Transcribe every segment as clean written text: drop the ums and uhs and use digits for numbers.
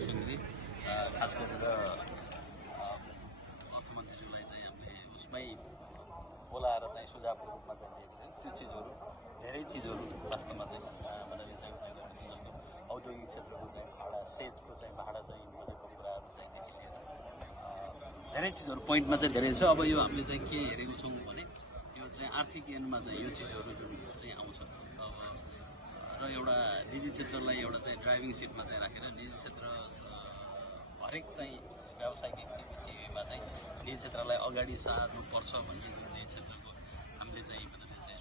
महासङ्घले खास गरेर अर्थमन्त्रीज्यूलाई चाहिँ हामीले उसमै बोलाएर चाहिँ सुझावको रूपमा चाहिँ दिएको थियो। त्यो चिजहरू धेरै चिजहरू वास्तवमा चाहिँ मलाई चाहिँ जस्तो औद्योगिक क्षेत्रको चाहिँ भाडा सेजको चाहिँ भाडा चाहिँ बढेको कुराहरू चाहिँदेखि लिएर धेरै चिजहरू पोइन्टमा चाहिँ धेरै छ। अब यो हामीले चाहिँ के हेरेको छौँ भने यो चाहिँ आर्थिक ऐनमा चाहिँ यो चिजहरू जुन चाहिँ आउँछ अब र एउटा निजी क्षेत्रलाई एउटा चाहिँ ड्राइभिङ सिटमा चाहिँ राखेर निजी क्षेत्र हरेक चाहिँ व्यावसायिक एक्टिभिटीमा चाहिँ निजी क्षेत्रलाई अगाडि सार्नुपर्छ भन्ने जुन निजी क्षेत्रको हामीले चाहिँ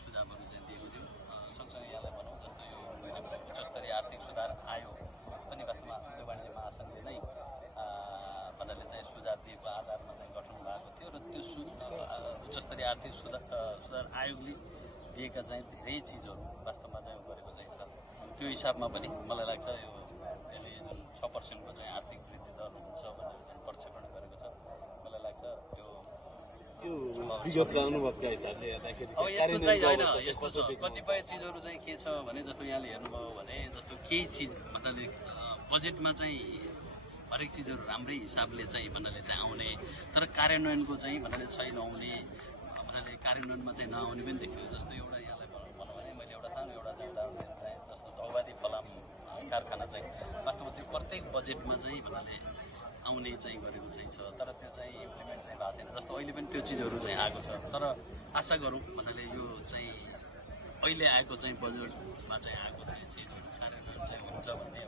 सुझावहरू चाहिँ दिएको थियौँ। सँगसँगै यहाँलाई भनौँ जस्तो यो पहिला बेला उच्चस्तरीय आर्थिक सुधार आयोग पनि वास्तवमा आर्थिक वाणिज्य महासङ्घले नै भन्नाले चाहिँ सुझाव दिएको आधारमा चाहिँ गठन भएको थियो र त्यो उच्चस्तरीय आर्थिक सुधार आयोगले दिएका चाहिँ धेरै चिजहरू वास्तवमा चाहिँ गरेको चाहिँ छ। त्यो हिसाबमा पनि मलाई लाग्छ यो यसले जुन 6% चाहिँ आर्थिक वृद्धि दर हुन्छ भनेर चाहिँ प्रक्षेपण गरेको छ। मलाई लाग्छ यो विगतका अनुभवका हिसाबले हेर्दाखेरि यस्तो चाहिँ होइन, यस्तो छ कतिपय चिजहरू चाहिँ के छ भने जस्तो यहाँले हेर्नुभयो भने जस्तो केही चिज भन्नाले बजेटमा चाहिँ हरेक चिजहरू राम्रै हिसाबले चाहिँ भन्नाले चाहिँ आउने तर कार्यान्वयनको चाहिँ भन्नाले सही नहुने भन्नाले कार्यान्वयनमा चाहिँ नआउने पनि देखियो। जस्तो एउटा यहाँलाई भनौँ भने मैले एउटा सानो एउटा चाहिँ उदाहरण दिन चाहेँ जस्तो झौबादी फलाम कारखाना चाहिँ वास्तवमा त्यो प्रत्येक बजेटमा चाहिँ भन्नाले आउने चाहिँ गरेको चाहिँ छ तर त्यो चाहिँ इम्प्लिमेन्ट चाहिँ भएको छैन। जस्तो अहिले पनि त्यो चिजहरू चाहिँ आएको छ तर आशा गरौँ भन्नाले यो चाहिँ अहिले आएको चाहिँ बजेटमा चाहिँ आएको चाहिँ चिजहरू कार्यान्वयन चाहिँ हुन्छ भन्ने